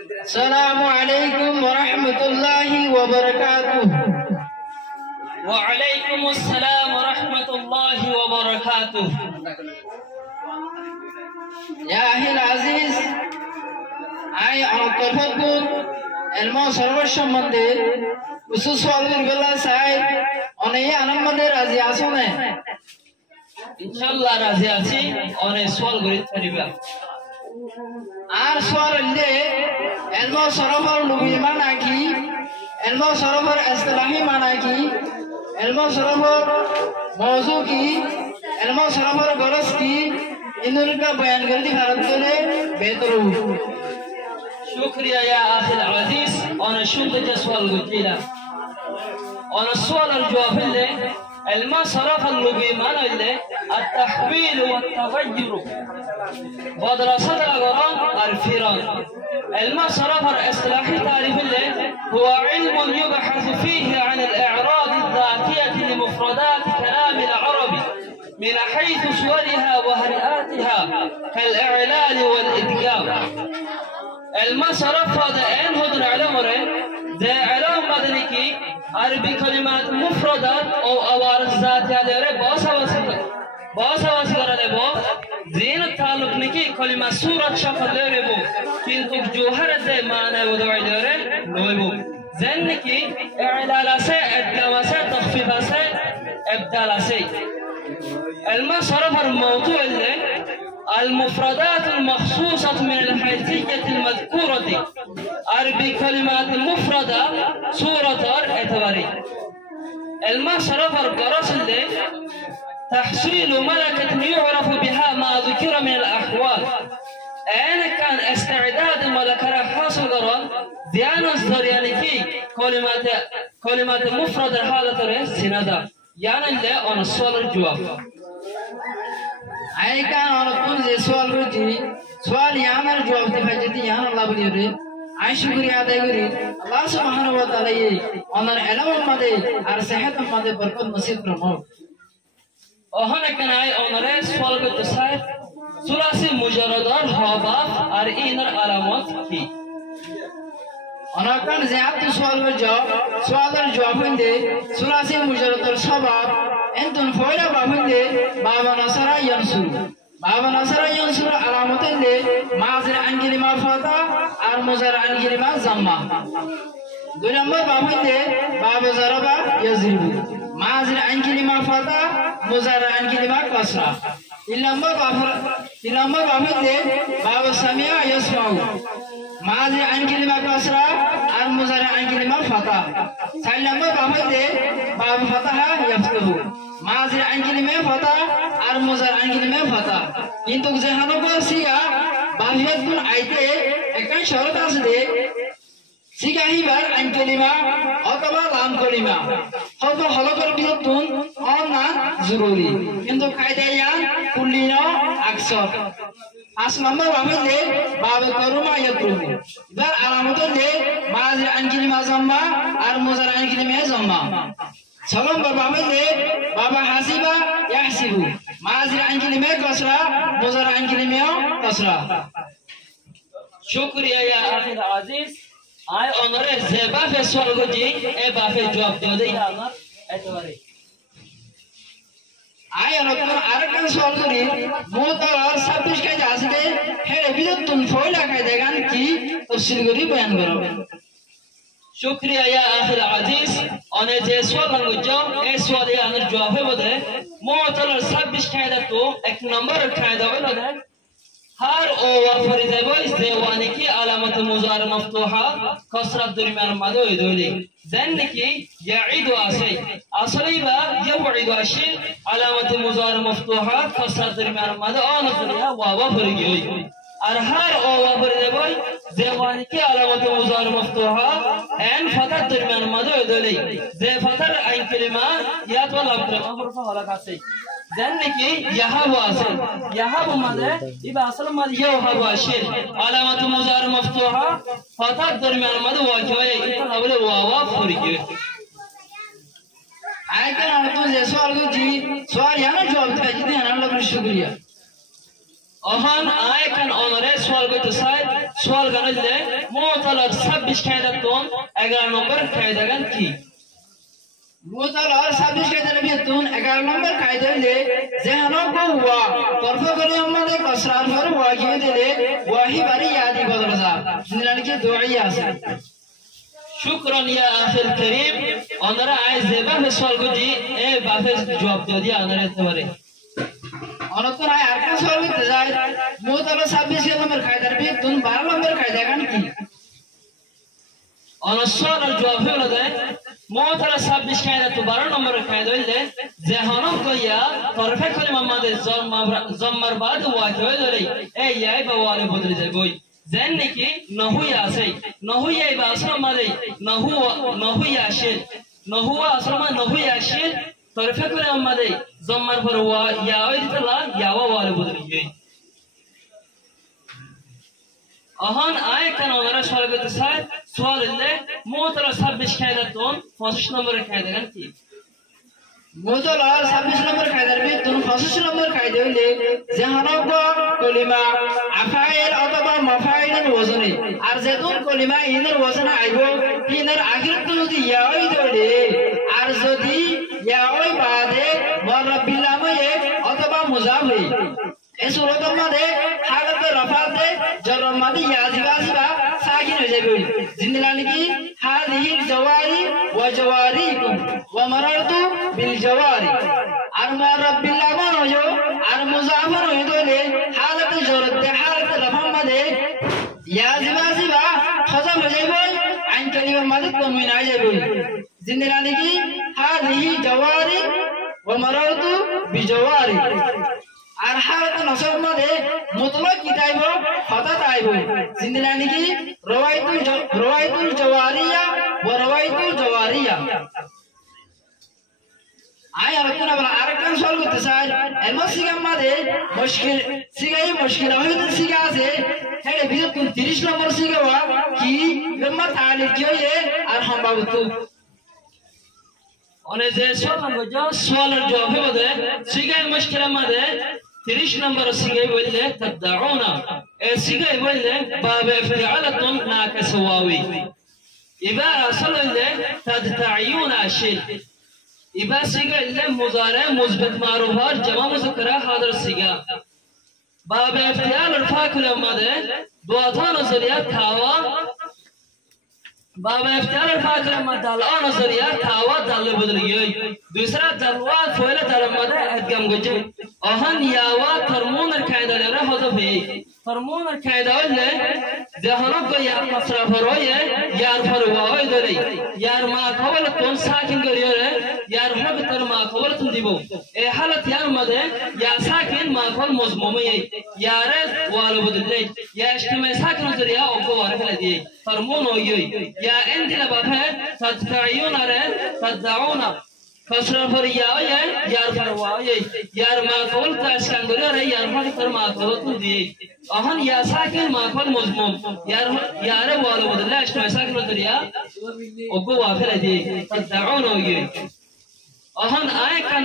السلام عليكم ورحمة الله وبركاته. وعليكم السلام ورحمة الله وبركاته. يا أخي العزيز أي أعتقد المصر والشمال وسوس والدر بالله سعيد أني أنا مدير رازي أسونه إن شاء الله رازي أسي أنا سؤال قريت تريبا আর সোয়ালে Elmo সরফর লুগি মানা কি Elmo সরফর ইসলাহি মানা কি এলমো সরফর মওজু কি এলমো সরফর গরজ কি ইনুর কা বয়ান করতে ভারত করে বেহতর शुक्रिया या आखिर अजीज أنا شنطة سؤال قلت له أنا السؤال الجواب اللي الما صرف اللغي معنى اللي التحويل والتغير ودراسة الأغرام الفيران الما صرف الاصطلاحي تعريف اللي هو علم يبحث فيه عن الإعراض الذاتية لمفردات كلام العربي من حيث صورها وهيئاتها كالإعلال والإدغام الما صرف هذا أين هدر علمره ذا علم مدنكي عربي كلمات مفردات أو أوارث ذاتية لره باسا واسكرا لبو زين التعلق نكي كلمة صورة شكل لره بو كنتو جوهر ذا معنى ودعي لره نوبو زين نكي إعلال سي إدغام سي تخفيف سي إبدال سي الما صرف الموضوع اللي المفردات المخصوصة من الحيثية المذكورة عربي كلمات مفردة صورة اعتباري الما صرف القرص اللي تحصيل ملكة يعرف بها ما ذكر من الأحوال أين كان استعداد ملكة حاصل قرار ديان أصدر يعني كي كلمات مفردة حالة سندا يعني اللي أنا السؤال الجواب أي كان أنا كل ذي سؤال رجي سؤال يامر جواب تفجدي يان الله بليوري أي شكريا دايوري الله سبحانه وتعالى أنا العلم الماضي أرسحت الماضي بركة نصيب رمو أهنا كان أي أنا سؤال بتساعد ثلاثي مجردات هاباف أرينر علامات كي أنا كان زيادة سؤال بجاوب سؤال الجواب عندي ثلاثي مجردات شباب أنتم فويلا بابندي بابا نصر ينصر بابا نصر ينصر علامة اللي مازر أنجلي ما فاتا أرمزر أنجلي ما زما دو نمبر بابندي بابا زربا يزرب مازر أنجلي ما فاتا مزر أنجلي ما كسرا إلنمبر بابندي بابا سميع يسمعو مازر أنجلي ما كسرا أرمزر أنجلي ما فاتا سالنمبر بابندي بابا فتحا يفتحو مازر أنجلي ما فاتا أرمزر أنجلي ما فاتا إنتو جهانو كورسيا باهيات بن عيته একান শরত আছে যে সিগাহিবার আনকলিমা অথবা লাম কলিমা হয়তো হলকর বিয়তুন অনা জরুরি কিন্তু কায়দায়ান কুল্লিনা আকসর আস নম্বর বাবলে বাব করুমা ইয়াকরুম এবার আলামত দে মাজ আনকলিমা জাম্মা আর মুজার আনকলিমা জাম্মা ছয় নম্বর বাবলে বাবা হাসিবা ইয়াহসিবু মাজ আনকলিমা কসরা মুজার আনকলিমা কসরা शुक्रिया या आखिर अजीज आय ओनरे जेबा फे सवाल को जी ए बाफे जवाब दे दे याना एतवारे आय अनकर आरकन सवाल करी मोतर 26 के जासदे हेरे बिदत तुम फोइला का देगान की तफसील करी बयान करो शुक्रिया या आखिर अजीज ओने जे सवाल को जो ए सवाल या अनर जवाब है बदे मोतर 26 कायदा तो एक नंबर कायदा वाला है هر او فريده بايز ديواني كي علامة مزار مفتوحة كسرت درمان مدو يدولي ذنكي يعيد اسي اصلي با يوعد اشي علامة مزار مفتوحة كسرت درمان مدو انا فريها واوا فريجي আর هر او فريده باي ديواني كي علامة مزار مفتوحة ان فتح درمان مدو يدولي زي فتر اين كلمة يات ولا كلمة حرفها ولا كاسي ذنكي يهاب أصل يهاب ماذا؟ إذا أصل ماذا يهاب أشيل علامة مزار مفتوحة فتاة درمیان ماذا واجهه إنسان أوله واوا فريجه आयकर तो जे सवाल को जी सवाल यहाँ जवाब था जितने हनाम लोग शुक्रिया অহন আয় কান অনরে সোয়াল গইতে সাই সোয়াল গানলে মোতালার 26 কায়দা তোন 11 নম্বর কায়দা গান কি মোতালার 26 কায়দা বিতুন 11 নম্বর কায়দা হইলে যেহানো গো ওয়া তরফ করে আমাদের কসরার পর ওয়া গিয়ে দিলে ওয়াহি বারি ইয়াদি বদল যা জিনানি কি দোয়াই আছে শুকরান ইয়া আখিল করিম অনরা আয় যেভাবে সোয়াল গজি এ বাফে জবাব দিয়ে অনরে একেবারে অনতন আয় আর কাছে হইতে যায় মোতালা 26 নম্বর কায়দার বিতুন 12 নম্বর কায়দা গান কি অনসর জবাব হলো দেয় মোতালা 26 কায়দা তো 12 নম্বর কায়দা হইলে যে হনম কইয়া তরফে করে মামাদের জম্মার বাদ ওয়াকি হইলে এই ইয়াই বাওয়ালে বদলে যায় বই যেন নাকি নহুই আছে নহুই এই বাসর মালে নহুই আসে নহুয়া আসরমা নহুই আসে তরফে করে আমাদের জম্মার পর ওয়া ইয়া হইতলা ইয়াওয়া ওয়ালে বদলে যায় অহন আয় কান ওনারা স্বর্গতে সাই সোয়ালে মোতালা 26 কায়দা তোন 25 নম্বরের কায়দা গান কি মোতালা 26 নম্বর কায়দার বিতুন 25 নম্বর কায়দা হইলে যেহানো গো কলিমা আফাইল অথবা মাফাইলের ওজনে আর যেতুন কলিমা ইনের ওজনে আইবো ইনের আগের তো যদি ইয়া হই দড়ে আর যদি ইয়া হই বাদে মুরাব্বিল নামে অথবা মুজাফ হই এই সূরাতের মধ্যে হালতে রফাতে জরর মধ্যে ইয়াজিবা সাকিন হয়ে যাবে জিন্দালানি কি হাদিহিল জওয়ারি ওয়া জওয়ারিকুম ওয়া মারারতু বিল জওয়ারি আর মুরাব্বিল নামে হইও আর মুজাফর হই দলে হালতে জরতে হালতে রফা মধ্যে ইয়াজিবা খজা হয়ে যাবে আইন কালিমার মধ্যে কমি না যাবে জিন্দালানি কি হাদিহি জওয়ারি ওয়া মারারতু বিজওয়ারি আর হালত নসব মধ্যে মুতলক কি তাইব হঠাৎ আইব জিন্দালানি কি রওয়াইতুল জওয়ারিয়া ওয়া রওয়াইতুল জওয়ারিয়া আয় আলোচনা বলা আরেকটা সওয়াল করতে চাই এমন সিগার মধ্যে মুশকিল হইতে সিগা আছে হেডে বিদ্যুৎ 30 নম্বর সিগা কি লম্বা তালি কি হয়ে আর সম্ভবত অনে যে সোয়ালের জবাব হবে সিগার মুশকিলের মধ্যে 30 নম্বর সিগাই বললে তাদউনা এ সিগাই বললে বাবে ফিআলাতুন নাকাস ওয়াwi ইবা আসল হইলে তাদতাইউনা শিল ইবা সিগাই লে মুজারে মুসবাত মারুফ আর জামা মুযাক্কার হাজির সিগা বাবে ফিআল ফাকুল মধ্যে দুআতা নজরিয়া থাওয়া باب افتار الفاكر مدال او نظریہ تھاوا دل بدل گئی دوسرا دلوا فویل درمد ادگم گجے اوہن یاوا فرمون القاعده لرا حذفی فرمون القاعده له جهنم کو یا مصرف روئے یار فرواوی دلی یار ما قبل تون ساکن گریو رے یار حب تر ما قبل تون دیبو اے حالت یار مدے یا ساکن ما قبل مضمومی یار وال بدل یا اجتماع ساکن نظریہ او کو وارف لدی فرمون ہوئی یا انت لبابه تدعون على تدعون فسر فرياوي يار فرواوي يار ما قول تاسكندري ري يار ما ما قول دي اهن يا ساكن ما قول مضموم يار والو بدل اشتم ساكن دريا اوكو وافل دي تدعون ہوئی اهن آئے کن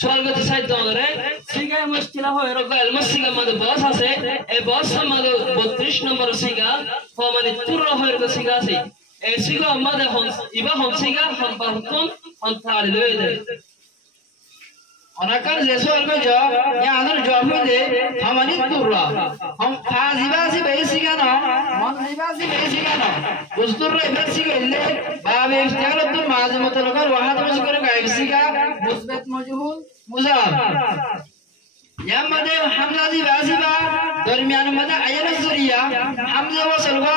سوالگت سایت دونره سیگا مشکل ہوئے رگا المسیگا مدو باس آسے اے باس مدو 32 نمبر سیگا فامنی تور ہوئے رگا سیگا سی اے سیگا مدو ইবা হন সিগা হন পারতুন হন তালি লইদে অনাকার যে সওয়াল কই যা ইয়া আনার জবাব হইলে ফামানি তুররা हम फाजिबासी बेसिगा ना मनजिबासी बेसिगा ना उस्तुररा बेसिगा इल्ले बाब इफ्तियालत माजिमत लगर वहाद मुजकर गायबसिगा मुस्बत मजहूल मुजाफ या मदे हमजाजी वाजिबा दरमियान मदे आयन जरिया हमजा वसलवा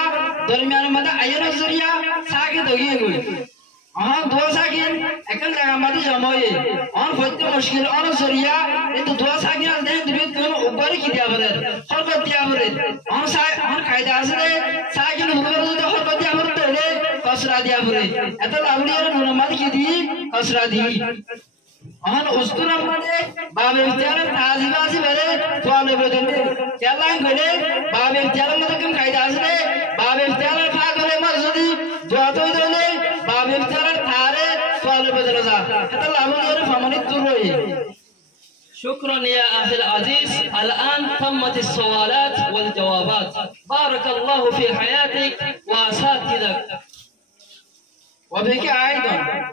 दरमियान मदे आयन जरिया सागे दगी गई अहन दो सागिन एकन জায়গা মধ্যে জমায়ে অন হইতে মুশকিল অন জরিয়া কিন্তু দো সাগিন আল দেন দিবে কোন উপরে কি দিয়া বলে হরকত দিয়া বলে অন কায়দা আছে সাগিন উপরে যদি হরকত দিয়া বলে তাহলে কসরা দিয়া বলে এত লাউলিয়ার নুরমাদ কি দি কসরা দি অন উস্তুরার মধ্যে বাবে ইতিহার তাজিবাজি বলে তোয়ালে বলে কেলান গলে বাবে ইতিহার মধ্যে কোন কায়দা আছে বাবে ইতিহার ফা করে মসজিদি যতই দলে বাবে ইতিহার থারে তোয়ালে বলে যা এত লাউলিয়ার ফামানি তুরই شكرا يا أخي العزيز. الآن تمت السؤالات والجوابات. بارك الله في حياتك وأساتذتك. وبك أيضا.